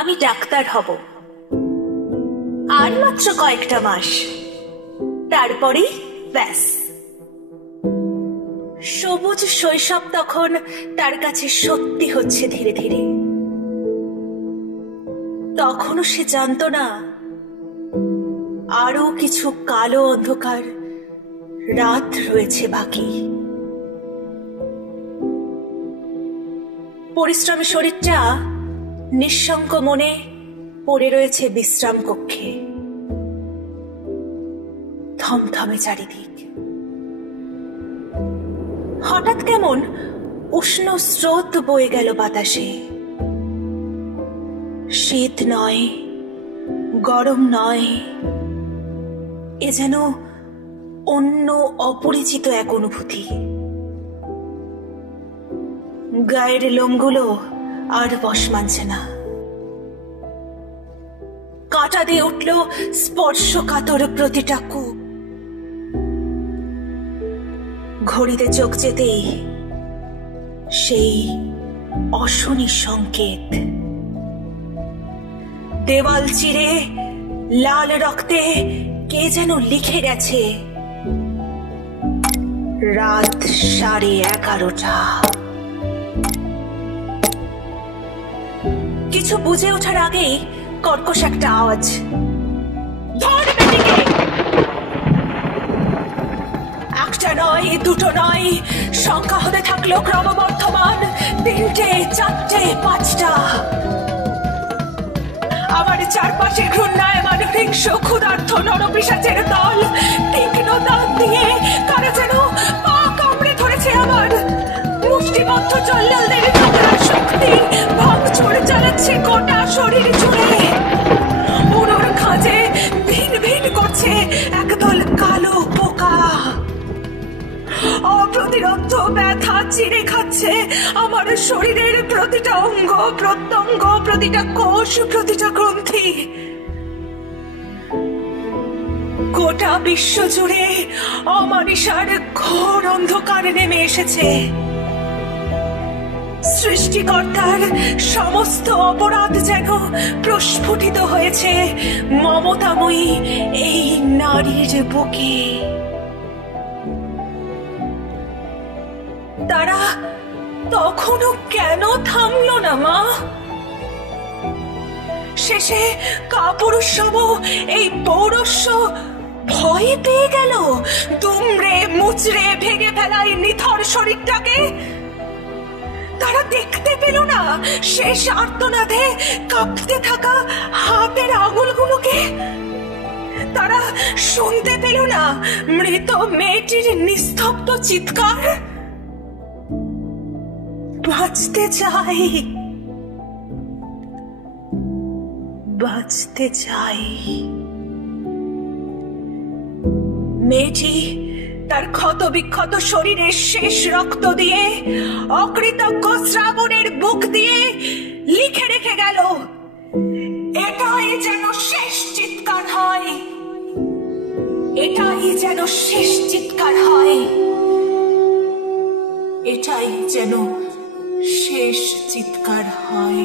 আমি ডাক্তার হব, আর মাত্র কয়েকটা মাস, তারপরেই ব্যাস। সবুজ শৈশব তখন তার কাছে সত্যি হচ্ছে ধীরে ধীরে। তখনও সে জানত না আরো কিছু কালো অন্ধকার রাত রয়েছে বাকি। পরিশ্রমী শরীরটা নিঃসঙ্গ মনে পড়ে রয়েছে বিশ্রাম কক্ষে। থমথমে চারিদিক। হঠাৎ কেমন উষ্ণ স্রোত বয়ে গেল বাতাসে। শীত নয়, গরম নয়, এ যেন অন্য অপরিচিত এক অনুভূতি। গায়ের লোমগুলো আর বশ মানছে না। কাঁটা দিয়ে উঠল স্পর্শকাতর প্রতিটা কূপ। ঘড়িতে চোখ যেতেই সেই অশনি সংকেত। দেওয়াল চিরে লাল রক্তে কে যেন লিখে গেছে রাত 11:30। কিছু বুঝে ওঠার আগেই কর্কশ একটা আওয়াজ, ধর বেটিকে! একটা নয়, দুটো নয়, সংখ্যা হতে থাকলো ক্রমবর্ধমান। 3টে, 4টে, 5টা। আমার চারপাশে ঘূর্ণায়মান হিংস্র ক্ষুধার্থ নরপিশাচের দল তীক্ষ্ণ দাঁত দিয়ে কারা যেন পা কামড়ে ধরেছে আমার। মুষ্টিবদ্ধ জল্লালদের ঝগড়ার শক্তি ভাঙচুর চালাচ্ছে গোটা শরীর জুড়ে। উড়োর খাঁজে ভিন ভিন করছে একদল কালো পোকা। অপ্রতিরোধ্য ব্যথা চিরে খাচ্ছে আমার শরীরের প্রতিটা অঙ্গ প্রত্যঙ্গ, প্রতিটা কোষ, প্রতিটা গ্রন্থি। গোটা বিশ্ব জুড়ে অমানিসার ঘোর অন্ধকার নেমে এসেছে। সৃষ্টিকর্তার সমস্ত অপরাধ যেন প্রস্ফুটিত হয়েছে মমতাময়ী এই নারীর বুকে। তারা তখনও কেন থামল না মা? শেষে কাপুরুষসম এই পৌরস্য ভয় পেয়ে গেল দুমড়ে মুচড়ে ভেঙে ফেলাই নিথর শরীরটাকে। তারা দেখতে পেল না শেষ আর্তনাদে কাঁপতে থাকা হাতের আঙুলগুলোকে। তারা শুনতে পেল না মৃত মেয়েটির নিস্তব্ধ চিৎকার। বাঁচতে চাই, বাঁচতে চাই। মেয়েটি তার ক্ষত বিক্ষত শরীরের শেষ রক্ত দিয়ে অকৃতজ্ঞ শ্রাবণের বুক দিয়ে লিখে রেখে গেল, এটাই যেন শেষ চিৎকার হয়, এটাই যেন শেষ চিৎকার হয়, এটাই যেন শেষ চিৎকার হয়।